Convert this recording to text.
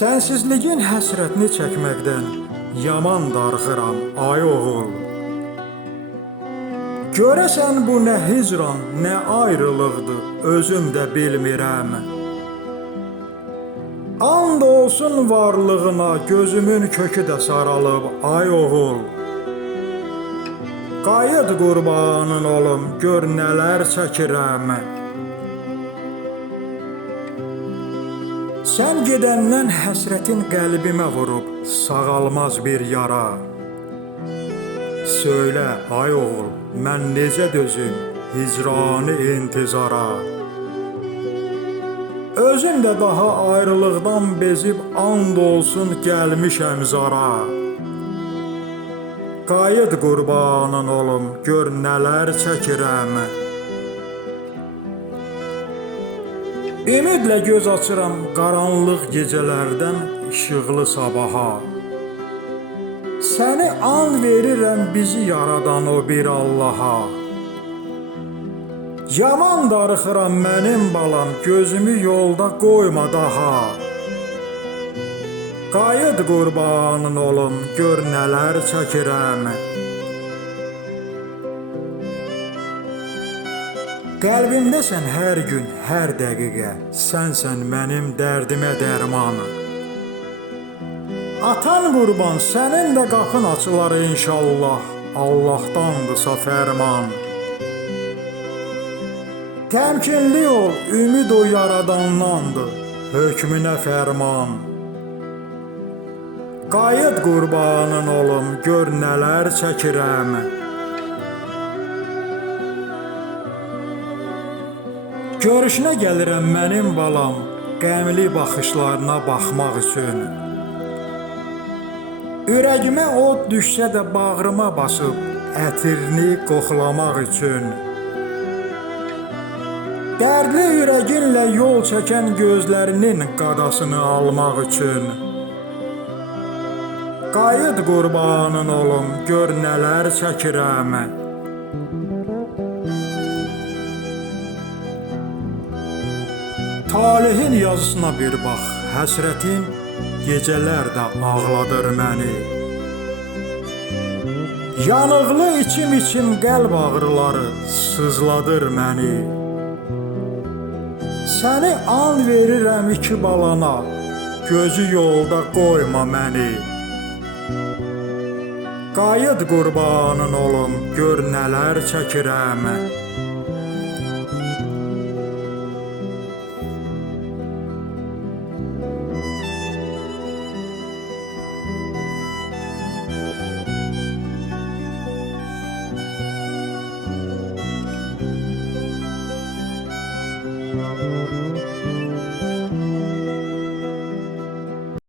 Sənsizliyin həsrətini çəkməkdən yaman darıxıram, ay oğul. Görəsən bu nə hicran, nə ayrılıqdır, özüm də bilmirəm. And olsun varlığına, gözümün kökü də saralıb, ay oğul. Qayıt qurbanın olum, gör nələr çəkirəm. Sən gedəndən həsrətin qəlbimə vurub, sağalmaz bir yara. Söylə, ay oğul, mən necə dözüm hicranı intizara. Özüm də daha ayrılıqdan bezib, and olsun gəlmişəm zara. Qayıt qurbanın olum, gör nələr çəkirəm. Ümidlə göz açıram qaranlıq gecələrdən işıqlı sabaha. Səni and verirəm bizi yaradan o bir Allaha. Yaman darıxıram mənim balam, gözümü yolda qoyma daha. Qayıt qurbanın olum, gör nələr çəkirəm. Qəlbimdəsən hər gün, hər dəqiqə, sənsən mənim dərdimə dərman. Atan qurban, sənin də qapın açılar inşallah, Allahdandısa fərman. Təmkinli ol, ümid o yaradandandır, hökmünə fərman. Qayıt qurbanın olum, gör nələr çəkirəm. Görüşünə gəlirəm mənim balam, qəmli baxışlarına baxmaq üçün. Ürəyimə od düşsə də bağrıma basıb, ətirini qoxlamaq üçün. Dərdli ürəginlə yol çəkən gözlərinin qadasını almaq üçün. Qayıt qurbanın olum, gör nələr çəkirəm. Talehin yazısına bir bax, həsrətin gecələr də ağladır məni. Yanıqlı içim qəlb ağrıları sızladır məni. Səni and verirəm iki balana, gözü yolda qoyma məni. Qayıt qurbanın olum, gör nələr çəkirəm.